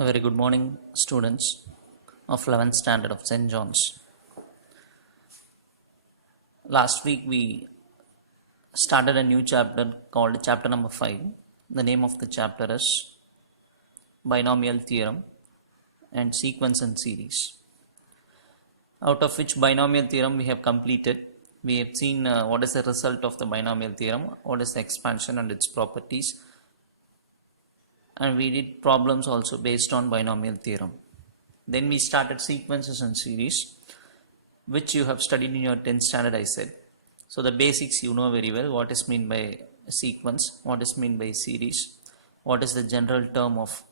A very good morning, students of 11th standard of St. John's. Last week we started a new chapter called chapter number 5. The name of the chapter is Binomial Theorem and Sequence and Series. Out of which binomial theorem we have completed. We have seen what is the result of the binomial theorem, what is the expansion and its properties, and we did problems also based on binomial theorem. Then we started sequences and series, which you have studied in your 10th standard, I said. So the basics you know very well, what is meant by sequence, what is meant by series, what is the general term of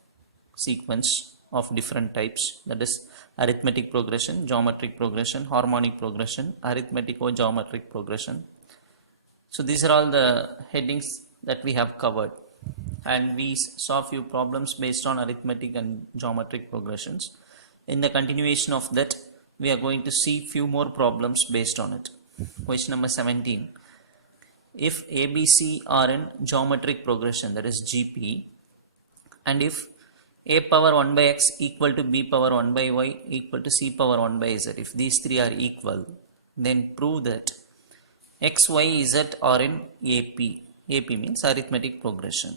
sequence of different types, that is arithmetic progression, geometric progression, harmonic progression, arithmetic or geometric progression. So these are all the headings that we have covered, and we saw few problems based on arithmetic and geometric progressions. In the continuation of that, we are going to see few more problems based on it. Question number 17. If ABC are in geometric progression, that is GP, and if a power 1 by x equal to b power 1 by y equal to c power 1 by z, if these three are equal, then prove that x, y, z are in AP. AP means arithmetic progression.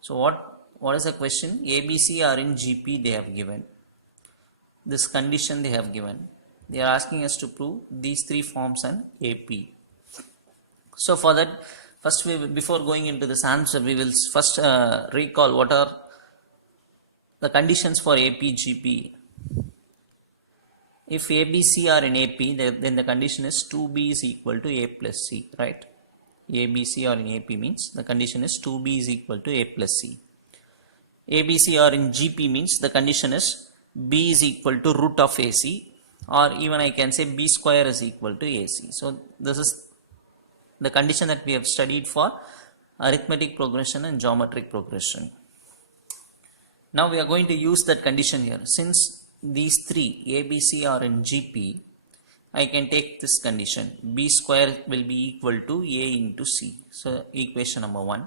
So what is the question? ABC are in GP they have given. This condition they have given. They are asking us to prove these three forms an AP. So for that, first before going into this answer, we will first recall what are the conditions for AP GP. If ABC are in AP, then the condition is 2B is equal to A plus C, right? ABC are in AP means the condition is 2B is equal to A plus C. ABC are in GP means the condition is B is equal to root of AC, or even I can say B square is equal to AC. So this is the condition that we have studied for arithmetic progression and geometric progression. Now we are going to use that condition here. Since these three ABC are in GP, I can take this condition. B square will be equal to A into C. So equation number 1.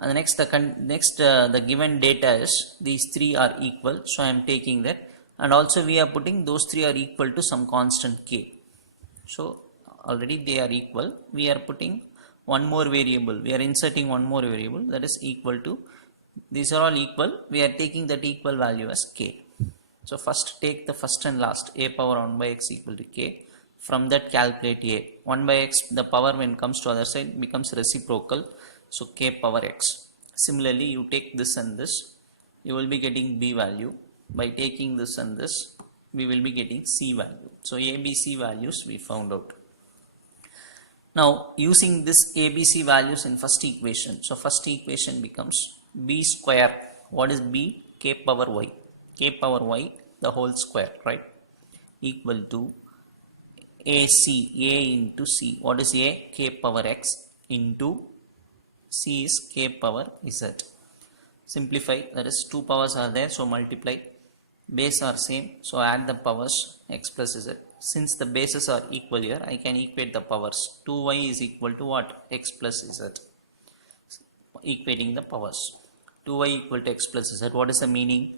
And the given data is these three are equal. So I am taking that, and also we are putting those three are equal to some constant K. So already they are equal. We are putting one more variable. We are inserting one more variable, that is equal to. These are all equal. We are taking that equal value as K. So first take the first and last, a power 1 by x equal to k. From that calculate a. 1 by x, the power when it comes to other side becomes reciprocal. So k power x. Similarly, you take this and this, you will be getting b value. By taking this and this, we will be getting c value. So ABC values we found out. Now using this ABC values in first equation. So first equation becomes b square. What is b? K power y. K power y the whole square, right, equal to AC, A into C. What is A? K power x into C is K power z. Simplify, that is two powers are there, so multiply. Base are same, so add the powers x plus z. Since the bases are equal here, I can equate the powers. 2y is equal to what? X plus z. Equating the powers. 2y equal to x plus z. What is the meaning?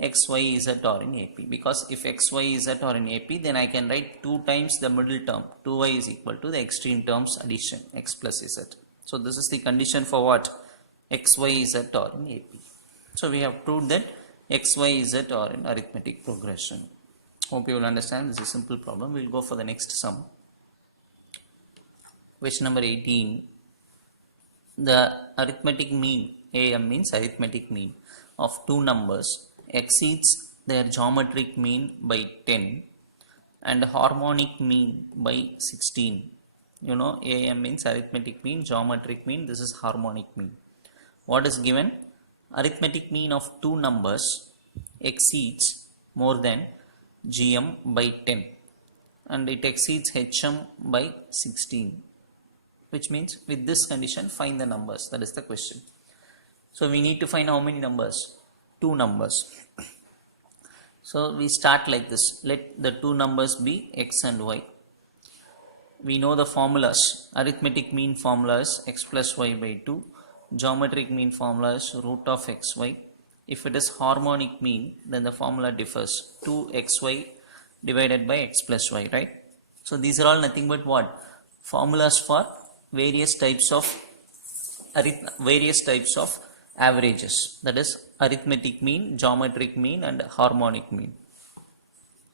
X, Y, Z are in AP. Because if X, Y, Z are in AP, then I can write 2 times the middle term. 2y is equal to the extreme terms addition, X plus Z. So this is the condition for what? X, Y, Z are in AP. So we have proved that X, Y, Z are in arithmetic progression. Hope you will understand. This is a simple problem. We will go for the next sum. Question number 18. The arithmetic mean, AM means arithmetic mean, of two numbers exceeds their geometric mean by 10 and harmonic mean by 16. You know, AM means arithmetic mean, geometric mean, this is harmonic mean. What is given? Arithmetic mean of two numbers exceeds more than GM by 10 and it exceeds HM by 16, which means with this condition find the numbers. That is the question. So we need to find how many numbers? Two numbers. So we start like this. Let the two numbers be x and y. We know the formulas. Arithmetic mean formula is x plus y by 2. Geometric mean formula is root of xy. If it is harmonic mean, then the formula differs. 2xy divided by x plus y, right? So these are all nothing but what? Formulas for various types of averages. That is arithmetic mean, geometric mean, and harmonic mean.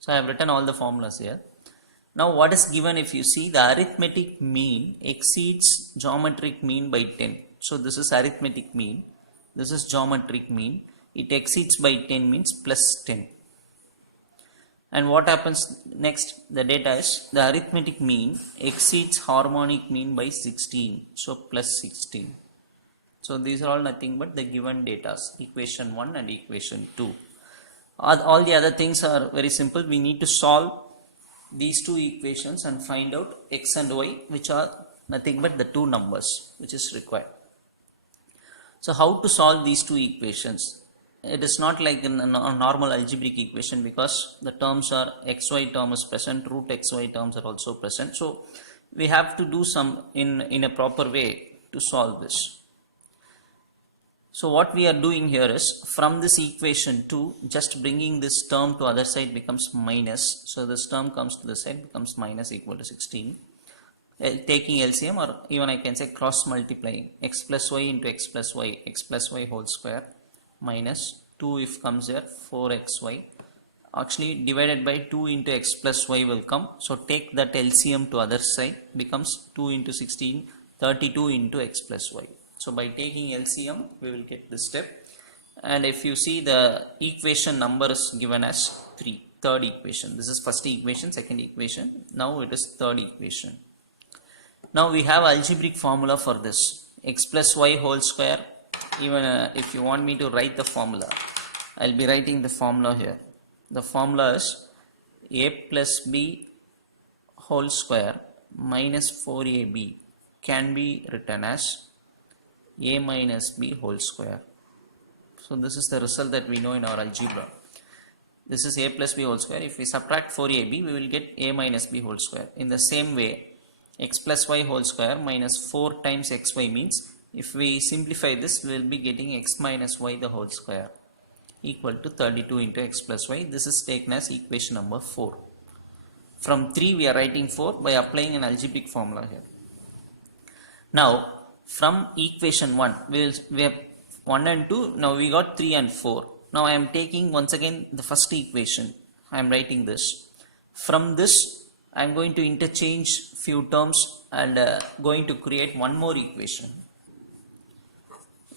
So I have written all the formulas here. Now what is given? If you see, the arithmetic mean exceeds geometric mean by 10. So this is arithmetic mean. This is geometric mean. It exceeds by 10 means plus 10. And what happens next? The data is the arithmetic mean exceeds harmonic mean by 16. So plus 16. So these are all nothing but the given data, equation 1 and equation 2. All the other things are very simple. We need to solve these two equations and find out x and y, which are nothing but the two numbers which is required. So how to solve these two equations? It is not like a normal algebraic equation, because the terms are xy term is present, root xy terms are also present. So we have to do some in a proper way to solve this. So what we are doing here is, from this equation 2, just bringing this term to other side becomes minus. So this term comes to the side, becomes minus, equal to 16. Taking LCM, or even I can say cross multiplying x plus y into x plus y whole square, minus 2 if comes here, 4xy. Actually divided by 2 into x plus y will come. So take that LCM to other side, becomes 2 into 16, 32 into x plus y. So by taking LCM, we will get this step. And if you see, the equation number is given as 3, third equation. This is first equation, second equation. Now it is third equation. Now we have algebraic formula for this. X plus y whole square. Even if you want me to write the formula, I'll be writing the formula here. The formula is a plus b whole square minus 4ab can be written as a minus b whole square. So this is the result that we know in our algebra. This is a plus b whole square. If we subtract 4ab, we will get a minus b whole square. In the same way, x plus y whole square minus 4 times xy means, if we simplify this, we will be getting x minus y the whole square, equal to 32 into x plus y. This is taken as equation number 4. From 3 we are writing 4 by applying an algebraic formula here. Now from equation 1, we have 1 and 2. Now we got 3 and 4. Now I am taking once again the first equation. I am writing this. From this I am going to interchange few terms and going to create one more equation.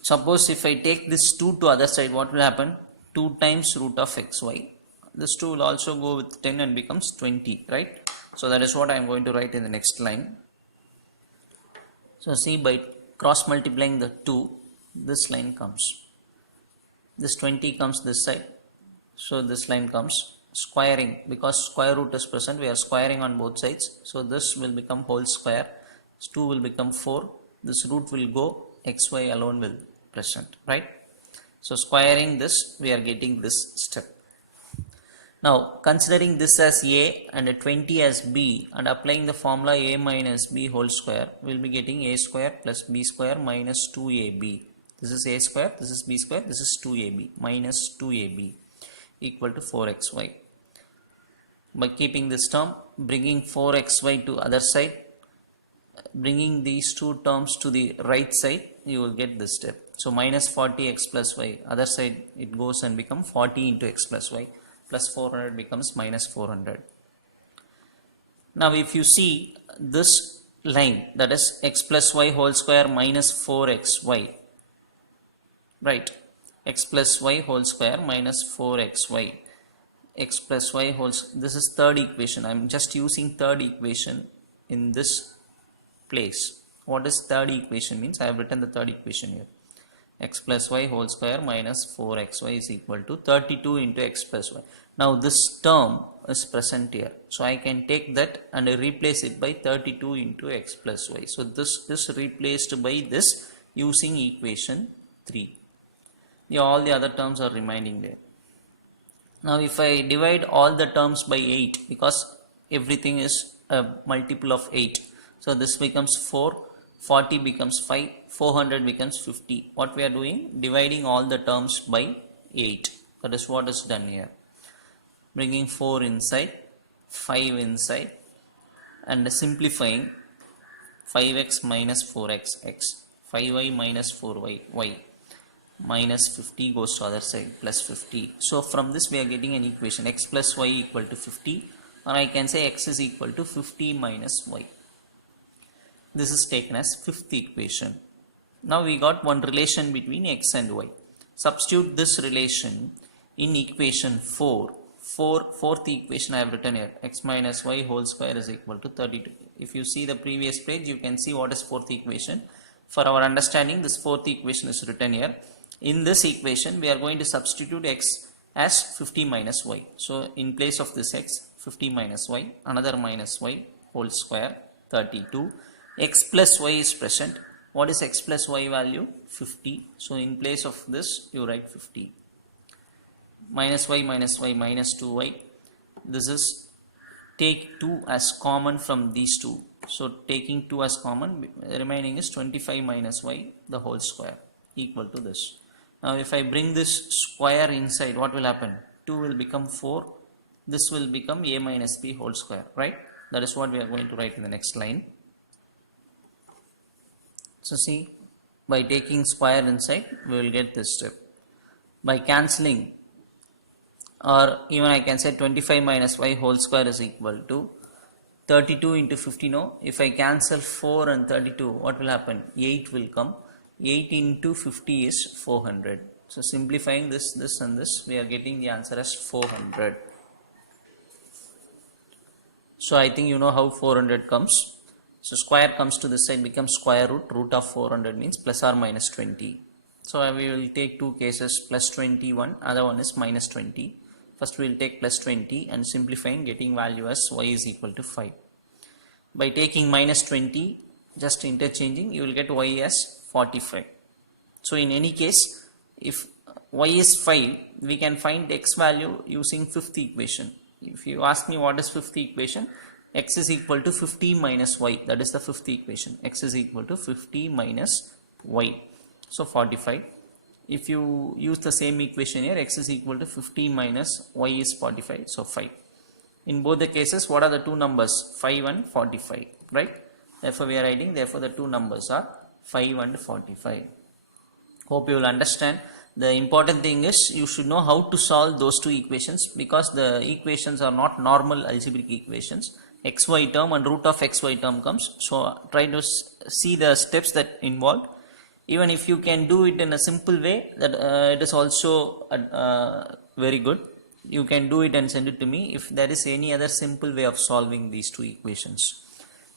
Suppose if I take this 2 to other side, what will happen? 2 times root of xy. This 2 will also go with 10 and becomes 20, right? So that is what I am going to write in the next line. So see, by cross multiplying the 2, this line comes. This 20 comes this side. So this line comes. Squaring, because square root is present, we are squaring on both sides. So this will become whole square. 2 will become 4. This root will go, xy alone will present, right? So squaring this, we are getting this step. Now considering this as a and 20 as b and applying the formula a minus b whole square, we will be getting a square plus b square minus 2ab. This is a square, this is b square, this is 2ab minus 2ab equal to 4xy. By keeping this term, bringing 4xy to other side, bringing these two terms to the right side, you will get this step. So minus 40x plus y, other side it goes and become 40 into x plus y, plus 400 becomes minus 400. Now if you see this line, that is x plus y whole square minus 4xy, right? X plus y whole square minus 4xy, x plus y whole, this is third equation. I am just using third equation in this place. What is third equation means? I have written the third equation here. X plus y whole square minus 4xy is equal to 32 into x plus y. Now this term is present here, so I can take that and replace it by 32 into x plus y. So this is replaced by this using equation 3. All the other terms are remaining there. Now if I divide all the terms by 8, because everything is a multiple of 8, so this becomes 4, 40 becomes 5, 400 becomes 50. What we are doing? Dividing all the terms by 8. That is what is done here. Bringing 4 inside, 5 inside, and simplifying 5x minus 4x x, 5y minus 4y y, minus 50 goes to other side, plus 50. So from this we are getting an equation, x plus y equal to 50, or I can say x is equal to 50 minus y. This is taken as fifth equation. Now we got one relation between x and y. Substitute this relation in equation 4. Fourth equation I have written here, x minus y whole square is equal to 32. If you see the previous page, you can see what is fourth equation. For our understanding, this fourth equation is written here. In this equation, we are going to substitute x as 50 minus y. So in place of this x, 50 minus y, another minus y whole square, 32. X plus y is present. What is x plus y value? 50. So in place of this, you write 50. Minus y minus 2y. This is take 2 as common from these two. So taking 2 as common, remaining is 25 minus y the whole square equal to this. Now if I bring this square inside, what will happen? 2 will become 4. This will become a minus b whole square, right? That is what we are going to write in the next line. So see, by taking square inside, we will get this step. By cancelling, or even I can say 25 minus y whole square is equal to 32 into 50. No, if I cancel 4 and 32, what will happen? 8 will come. 8 into 50 is 400. So simplifying this and this, we are getting the answer as 400. So I think you know how 400 comes. So square comes to this side, becomes square root. Root of 400 means plus or minus 20. So we will take two cases, plus 21, other one is minus 20. First we will take plus 20 and simplifying, getting value as y is equal to 5. By taking minus 20, just interchanging, you will get y as 45. So in any case, if y is 5, we can find x value using fifth equation. If you ask me what is fifth equation, x is equal to 50 minus y, that is the fifth equation. X is equal to 50 minus y, so 45. If you use the same equation here, x is equal to 50 minus y is 45, so 5. In both the cases, what are the two numbers? 5 and 45, right? Therefore we are writing, therefore the two numbers are 5 and 45. Hope you will understand. The important thing is you should know how to solve those two equations, because the equations are not normal algebraic equations. Xy term and root of xy term comes. So try to see the steps that involved. Even if you can do it in a simple way, that it is also very good. You can do it and send it to me if there is any other simple way of solving these two equations.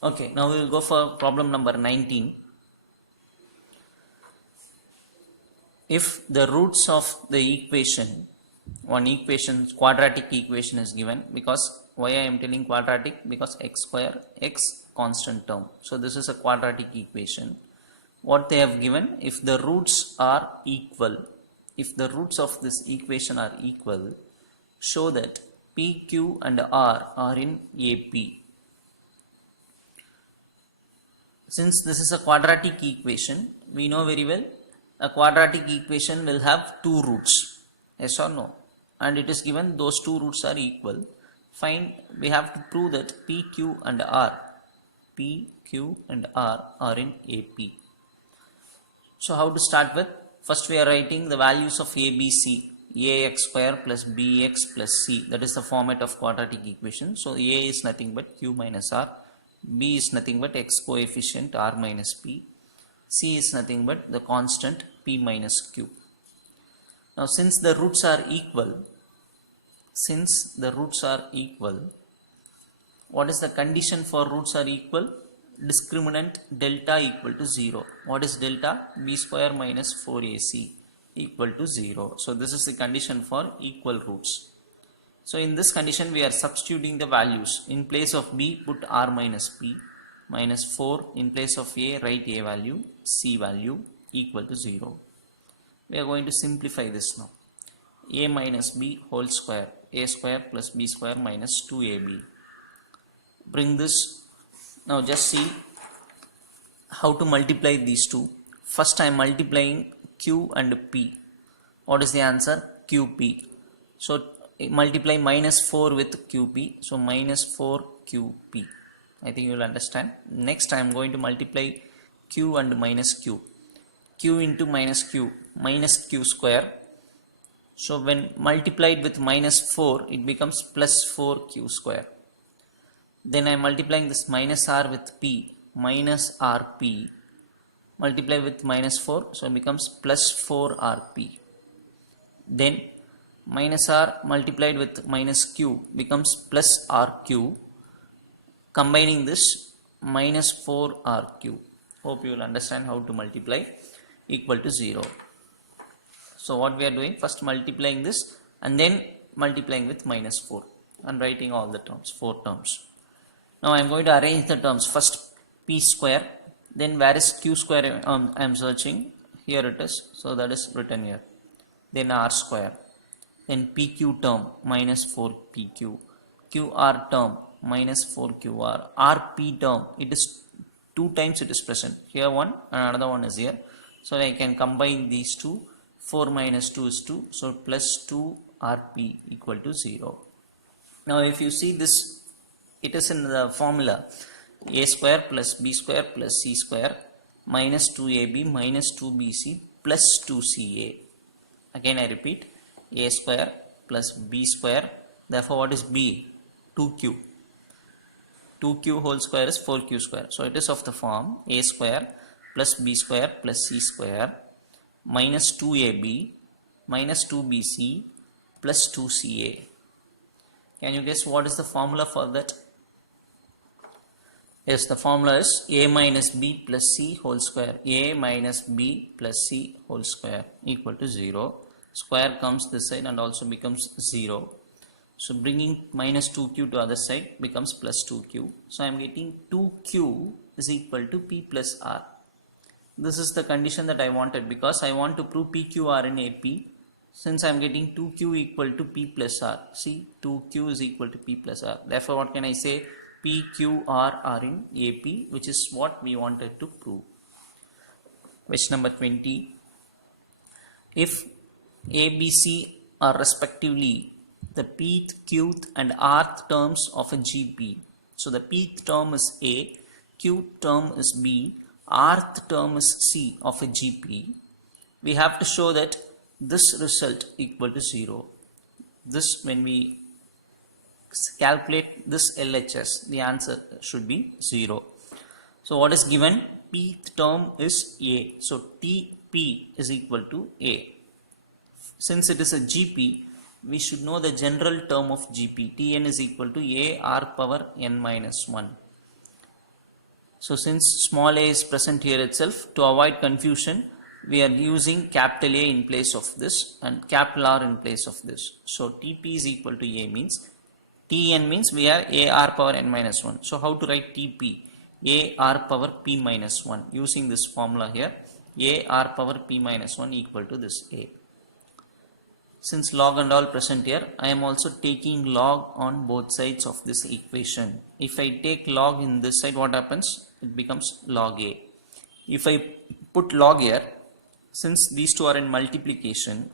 Okay, now we will go for problem number 19. If the roots of the equation, one equation, quadratic equation is given, because why I am telling quadratic, because x square, x constant term. So this is a quadratic equation. What they have given, if the roots are equal, if the roots of this equation are equal, show that P, Q and R are in AP. Since this is a quadratic equation, we know very well a quadratic equation will have two roots, yes or no, and it is given those two roots are equal. Find, we have to prove that P, Q and R, P, Q and R are in AP. So how to start with? First we are writing the values of ABC, ax square plus bx plus c, that is the format of quadratic equation. So a is nothing but q minus r, b is nothing but x coefficient r minus p, c is nothing but the constant p minus q. Now since the roots are equal, what is the condition for roots are equal? Discriminant delta equal to 0. What is delta? B square minus 4ac equal to 0. So this is the condition for equal roots. So in this condition we are substituting the values. In place of b, put r minus p, minus 4. In place of a, write a value, c value equal to 0. We are going to simplify this now. A minus b whole square, a square plus b square minus 2ab. Bring this. Now just see how to multiply these two. First I am multiplying q and p. What is the answer? qp. So multiply minus 4 with qp. So minus 4 qp. I think you will understand. Next I am going to multiply q and minus q. Q into minus q square. So when multiplied with minus 4, it becomes plus 4q square. Then I am multiplying this minus r with p, minus rp. Multiply with minus 4, so it becomes plus 4rp. Then minus r multiplied with minus q becomes plus rq. Combining this, minus 4rq. Hope you will understand how to multiply equal to 0. So what we are doing, first multiplying this and then multiplying with minus 4 and writing all the terms, 4 terms. Now I am going to arrange the terms. First p square, then where is q square I am searching, here it is, so that is written here. Then r square, then pq term minus 4pq, qr term minus 4qr, rp term, it is 2 times it is present, here one and another one is here, so I can combine these two. 4 minus 2 is 2, so plus 2 rp equal to 0. Now if you see this, it is in the formula a square plus b square plus c square minus 2ab minus 2bc plus 2ca. Again I repeat, a square plus b square, therefore what is b? 2q. 2q whole square is 4q square. So it is of the form a square plus b square plus c square minus 2ab minus 2bc plus 2ca. Can you guess what is the formula for that? Yes, the formula is a minus b plus c whole square. A minus b plus c whole square equal to 0. Square comes this side and also becomes 0. So bringing minus 2q to other side becomes plus 2q. So I am getting 2q is equal to p plus r. This is the condition that I wanted because I want to prove PQR in AP. Since I am getting 2q equal to p plus r. See, 2q is equal to p plus r. Therefore, what can I say? PQR are in AP, which is what we wanted to prove. Question number 20. If ABC are respectively the pth, qth and rth terms of a GP. So the pth term is A, qth term is B, rth term is C of a GP. We have to show that this result equal to 0. This, when we calculate this LHS, the answer should be 0. So what is given? Pth term is A. So TP is equal to A. Since it is a GP, we should know the general term of GP. Tn is equal to A r power n minus 1. So since small a is present here itself, to avoid confusion, we are using capital A in place of this and capital R in place of this. So Tp is equal to A means, Tn means we are A r power n minus 1. So how to write Tp? A r power p minus 1. Using this formula here, A r power p minus 1 equal to this A. Since log and all present here, I am also taking log on both sides of this equation. If I take log in this side, what happens? It becomes log A. If I put log here, since these two are in multiplication,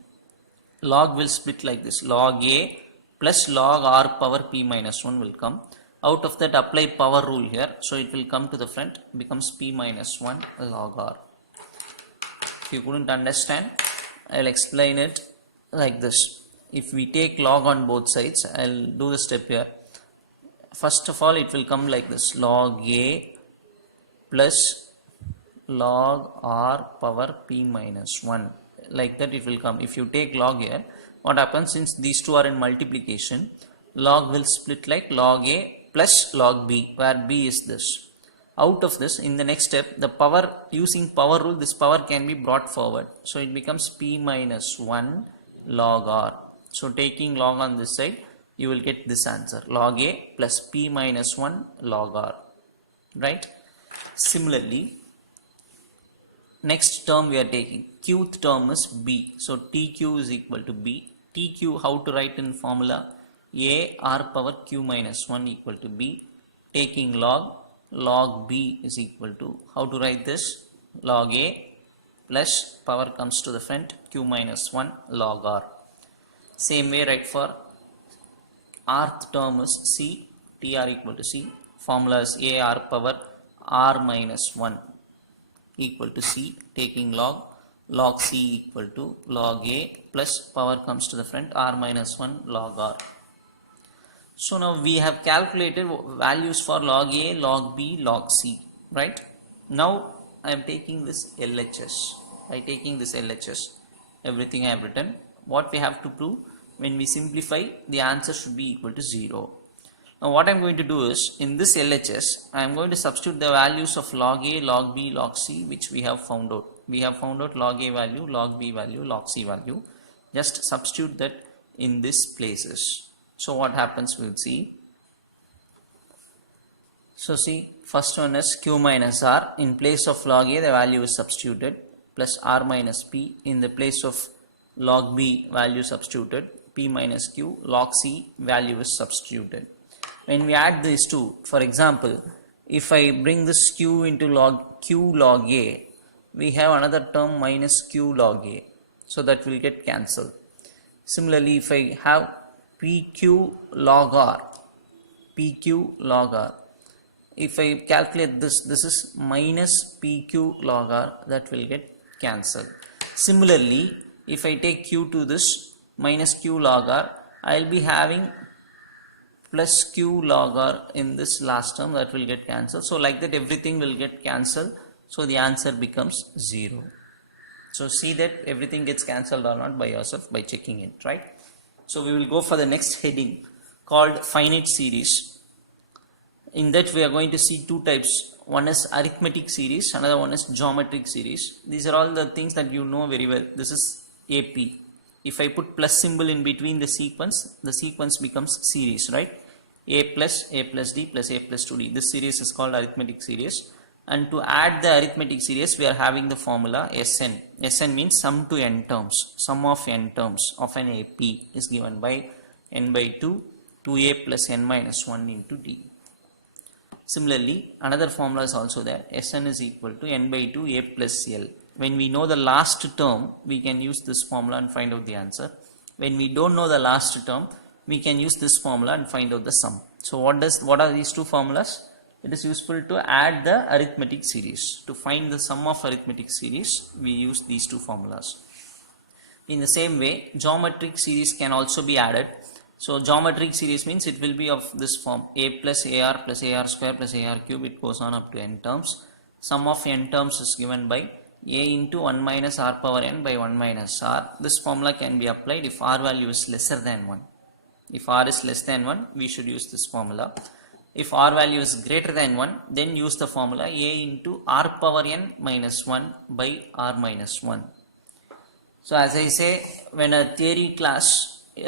log will split like this. Log A plus log r power p minus 1 will come. Out of that, apply power rule here. So it will come to the front, becomes p minus 1 log r. If you couldn't understand, I will explain it like this. If we take log on both sides, I will do the step here. First of all, it will come like this. Log A plus log r power p minus 1. Like that it will come. If you take log here, what happens? Since these two are in multiplication, log will split like log A plus log B, where B is this. Out of this, in the next step, the power, using power rule, this power can be brought forward. So it becomes p minus 1 log r. So taking log on this side, you will get this answer. Log A plus p minus 1 log r. Right? Similarly, next term we are taking. Qth term is B. So TQ is equal to B. TQ, how to write in formula? A r power q minus 1 equal to B. Taking log B is equal to, how to write this? Log A plus power comes to the front, q minus 1 log r. Same way, right, for rth term is c, tr equal to c. Formula is a r power r minus 1 equal to c, taking log c equal to log a plus power comes to the front r minus 1 log r. So now we have calculated values for log a, log b, log c, right? Now I am taking this LHS. By taking this LHS, everything I have written, what we have to prove, when we simplify, the answer should be equal to 0. Now what I am going to do is, in this LHS, I am going to substitute the values of log a, log b, log c, which we have found out. We have found out log a value, log b value, log c value. Just substitute that in these places. So what happens, we'll see. So see, first one is q minus r. In place of log a, the value is substituted, plus r minus p. In the place of log b, value substituted, p minus q, log c, value is substituted. When we add these two, for example, if I bring this q into q log a, we have another term minus q log a, so that will get cancelled. Similarly, if I have pq log r, if I calculate this is minus pq log r, that will get cancelled. Similarly, if I take q to this minus q log r, I will be having plus q log r in this last term, that will get cancelled. So like that, everything will get cancelled. So the answer becomes 0. So see that everything gets cancelled or not by yourself by checking it, right? So we will go for the next heading called finite series. In that we are going to see two types. One is arithmetic series, another one is geometric series. These are all the things that you know very well. This is AP. If I put plus symbol in between the sequence becomes series, right? A plus d plus a plus 2d. This series is called arithmetic series. And to add the arithmetic series, we are having the formula Sn. Sn means sum to n terms. Sum of n terms of an AP is given by n by 2, 2a plus n minus 1 into d. Similarly, another formula is also there. Sn is equal to n by 2 a plus l. When we know the last term, we can use this formula and find out the answer. When we don't know the last term, we can use this formula and find out the sum. So what are these two formulas? It is useful to add the arithmetic series. To find the sum of arithmetic series, we use these two formulas. In the same way, geometric series can also be added. So geometric series means it will be of this form: a plus ar square plus ar cube. It goes on up to n terms. Sum of n terms is given by a into 1 minus r power n by 1 minus r. This formula can be applied if r value is lesser than 1. If r is less than 1, we should use this formula. If r value is greater than 1, then use the formula a into r power n minus 1 by r minus 1. So as I say, when a theory class,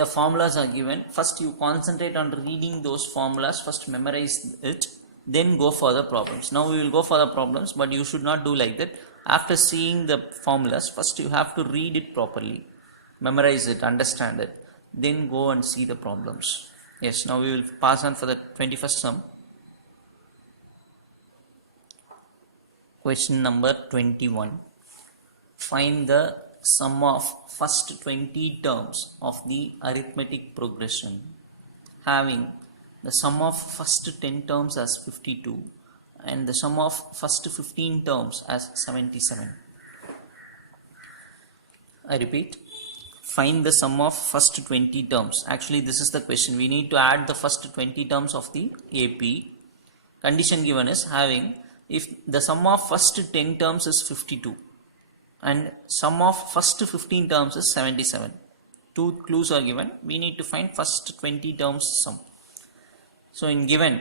formulas are given, first you concentrate on reading those formulas, first memorize it, then go for the problems. Now we will go for the problems, but you should not do like that. After seeing the formulas, first you have to read it properly, memorize it, understand it, then go and see the problems. Yes, now we will pass on for the 21st sum. Question number 21. Find the sum of first 20 terms of the arithmetic progression, having the sum of first 10 terms as 52 and the sum of first 15 terms as 77. I repeat, find the sum of first 20 terms. Actually, this is the question. We need to add the first 20 terms of the AP. Condition given is having, if the sum of first 10 terms is 52 and sum of first 15 terms is 77. Two clues are given. We need to find first 20 terms sum. So in given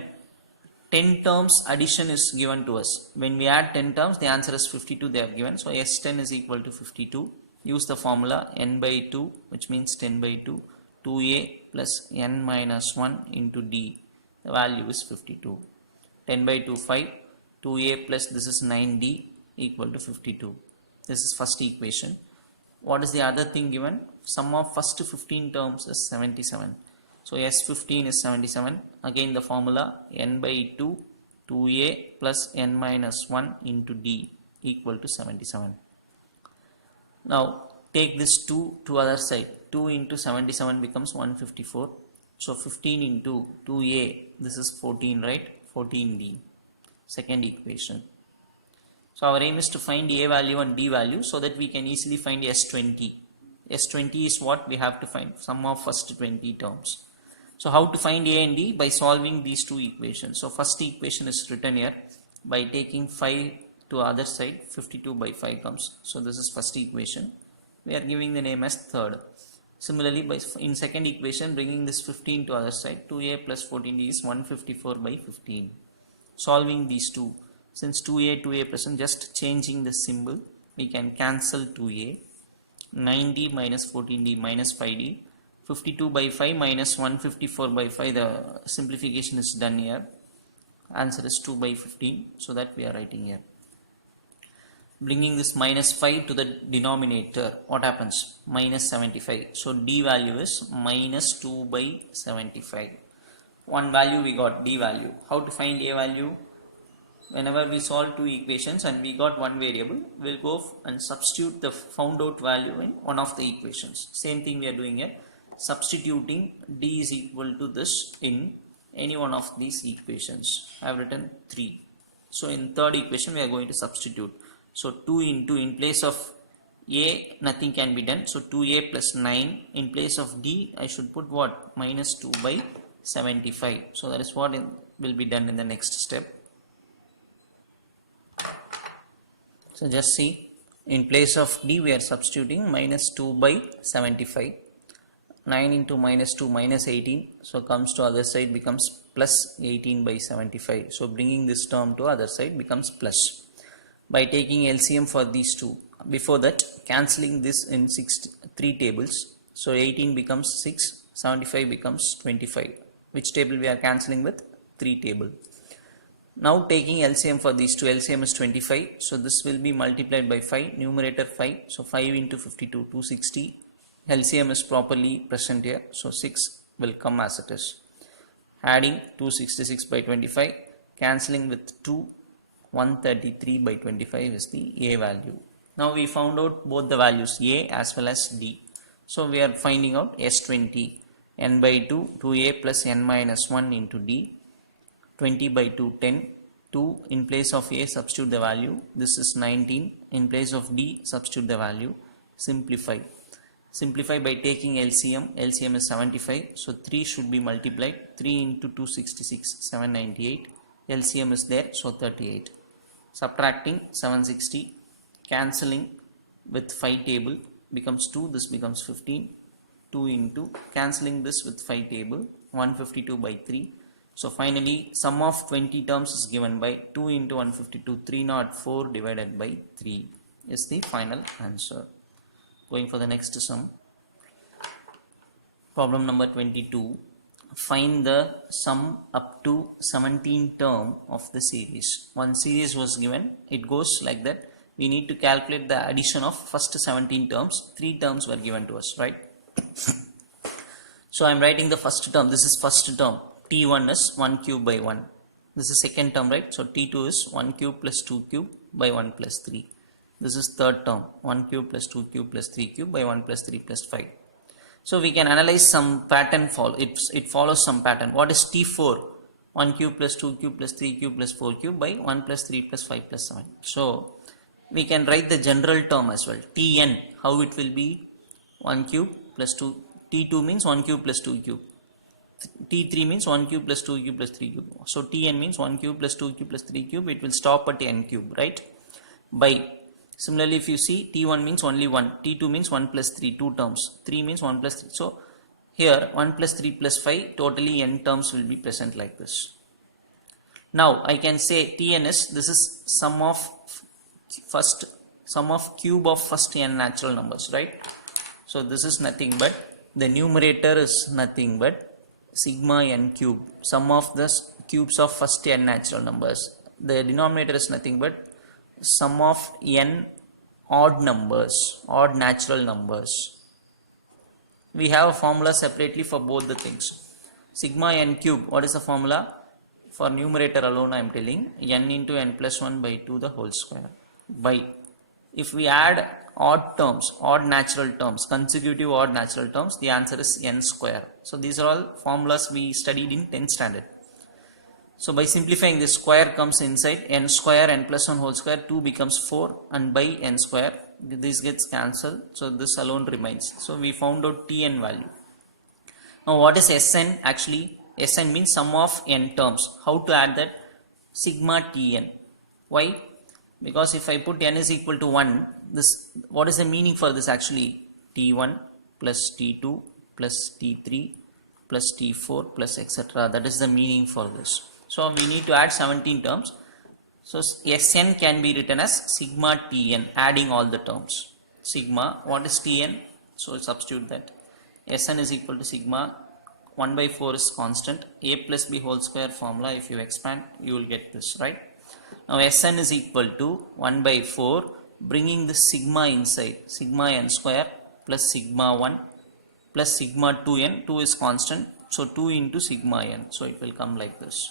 10 terms addition is given to us. When we add 10 terms, the answer is 52 they have given. So S10 is equal to 52. Use the formula n by 2, which means 10 by 2, 2a plus n minus 1 into d. The value is 52. 10 by 2, 5. 2a plus this is 9d equal to 52. This is first equation. What is the other thing given? Sum of first 15 terms is 77. So S15 is 77. Again the formula n by 2, 2a plus n minus 1 into d equal to 77. Now take this 2 to other side. 2 into 77 becomes 154. So 15 into 2a, this is 14, right? 14d, second equation. So our aim is to find a value and d value so that we can easily find S20. S20 is what we have to find, sum of first 20 terms. So how to find a and d? By solving these two equations. So first equation is written here by taking 5 to other side, 52 by 5 comes. So this is first equation. We are giving the name as third. Similarly, in second equation, bringing this 15 to other side, 2a plus 14d is 154 by 15. Solving these two, since 2a present, just changing the symbol, we can cancel 2a. 9d minus 14d minus 5d. 52 by 5 minus 154 by 5, the simplification is done here. Answer is 2 by 15, so that we are writing here. Bringing this minus 5 to the denominator, what happens? Minus 75. So d value is minus 2 by 75. One value we got, d value. How to find a value? Whenever we solve two equations and we got one variable, we'll go and substitute the found out value in one of the equations. Same thing we are doing here. Substituting d is equal to this in any one of these equations. I have written 3. So in third equation we are going to substitute. So 2 into, in place of a, nothing can be done. So 2a plus 9. In place of d, I should put what? Minus 2 by 75. So that is what will be done in the next step. So just see, in place of d we are substituting minus 2 by 75. 9 into minus 2 minus 18. So comes to other side becomes plus 18 by 75. So bringing this term to other side becomes plus. By taking LCM for these two, before that cancelling this in 3 tables. So 18 becomes 6, 75 becomes 25. Which table we are cancelling with? 3 table. Now taking LCM for these two, LCM is 25. So this will be multiplied by 5, numerator 5. So 5 into 52, 260. LCM is properly present here. So 6 will come as it is. Adding 266 by 25, cancelling with 2. 133 by 25 is the a value. Now we found out both the values a as well as d. So we are finding out S20. N by 2, 2a plus n minus 1 into d. 20 by 2, 10. 2 in place of a, substitute the value. This is 19. In place of d, substitute the value. Simplify. Simplify by taking LCM. LCM is 75. So 3 should be multiplied. 3 into 266, 798. LCM is there, so 38. Subtracting 760, cancelling with 5 table becomes 2, this becomes 15. 2 into, cancelling this with 5 table, 152 by 3. So finally sum of 20 terms is given by 2 into 152, 304 divided by 3 is the final answer. Going for the next sum. Problem number 22. Find the sum up to 17 term of the series. One series was given. It goes like that. We need to calculate the addition of first 17 terms. 3 terms were given to us, right? So I am writing the first term. This is first term. T1 is 1 cube by 1. This is second term, right? So T2 is 1 cube plus 2 cube by 1 plus 3. This is third term. 1 cube plus 2 cube plus 3 cube by 1 plus 3 plus 5. So we can analyze some pattern. It follows some pattern. What is T4? 1 cube plus 2 cube plus 3 cube plus 4 cube by 1 plus 3 plus 5 plus 7. So we can write the general term as well. Tn, how it will be? 1 cube plus 2. T2 means 1 cube plus 2 cube. T3 means 1 cube plus 2 cube plus 3 cube. So Tn means 1 cube plus 2 cube plus 3 cube. It will stop at n cube, right? By similarly, if you see, T1 means only 1, T2 means 1 plus 3, 2 terms, 3 means 1 plus 3. So here 1 plus 3 plus 5, totally n terms will be present like this. Now I can say Tn is, this is sum of cube of first n natural numbers, right? So this is nothing but, the numerator is nothing but sigma n cube, sum of the cubes of first n natural numbers. The denominator is nothing but sum of n odd numbers, odd natural numbers. We have a formula separately for both the things. Sigma n cube, what is the formula? For numerator alone I am telling, n into n plus 1 by 2 the whole square by If we add odd terms, odd natural terms, consecutive odd natural terms, the answer is n square. So these are all formulas we studied in 10th standard. So by simplifying, this square comes inside, n square, n plus 1 whole square, 2 becomes 4, and by n square, this gets cancelled, so this alone remains. So we found out Tn value. Now what is Sn? Actually, Sn means sum of n terms. How to add that? Sigma Tn. Why? Because if I put n is equal to 1, this, what is the meaning for this actually? T1 plus T2 plus T3 plus T4 plus etc. That is the meaning for this. So we need to add 17 terms. So Sn can be written as sigma Tn, adding all the terms. Sigma, what is Tn? So substitute that. Sn is equal to sigma, 1 by 4 is constant, a plus b whole square formula. If you expand, you will get this, right? Now Sn is equal to 1 by 4, bringing the sigma inside, sigma n square plus sigma 1 plus sigma 2n, 2 is constant, so 2 into sigma n, so it will come like this.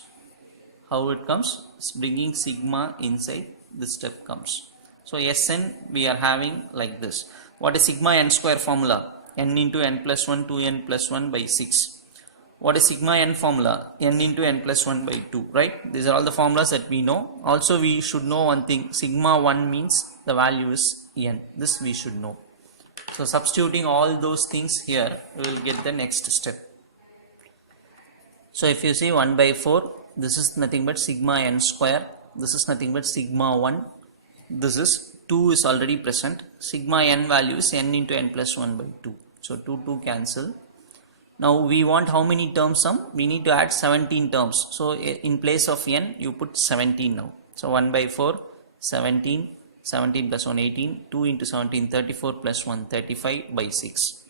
How it comes? It's bringing sigma inside, this step comes. So Sn we are having like this. What is sigma n square formula? N into n plus 1, 2n plus 1 by 6. What is sigma n formula? N into n plus 1 by 2, right? These are all the formulas that we know. Also we should know one thing, sigma 1 means the value is n. This we should know. So substituting all those things here, we will get the next step. So if you see 1 by 4, this is nothing but sigma n square, this is nothing but sigma 1, this is 2 is already present, sigma n value is n into n plus 1 by 2, so 2 cancel. Now we want how many terms sum? We need to add 17 terms, so in place of n you put 17 now. So 1 by 4, 17, 17 plus 1 18, 2 into 17 34 plus 1 35 by 6.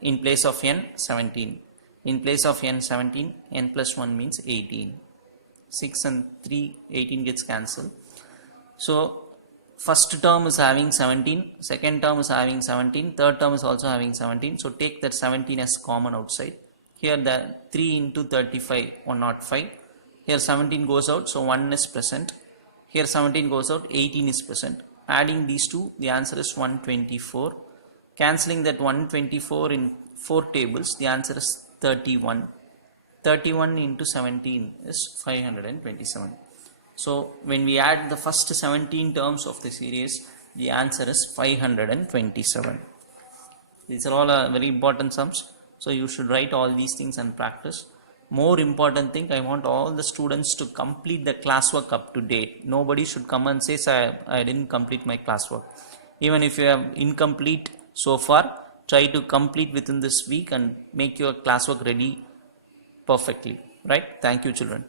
In place of n 17, in place of n 17, n plus 1 means 18. 6 and 3, 18 gets cancelled. So first term is having 17, second term is having 17, third term is also having 17. So take that 17 as common outside. Here the 3 into 35, 105. Here 17 goes out, so 1 is present. Here 17 goes out, 18 is present. Adding these two, the answer is 124. Cancelling that 124 in 4 tables, the answer is 31. 31 into 17 is 527. So when we add the first 17 terms of the series, the answer is 527. These are all very important sums. So you should write all these things and practice. More important thing, I want all the students to complete the classwork up to date. Nobody should come and say, I didn't complete my classwork. Even if you have incomplete so far, try to complete within this week and make your classwork ready perfectly, right? Thank you, children.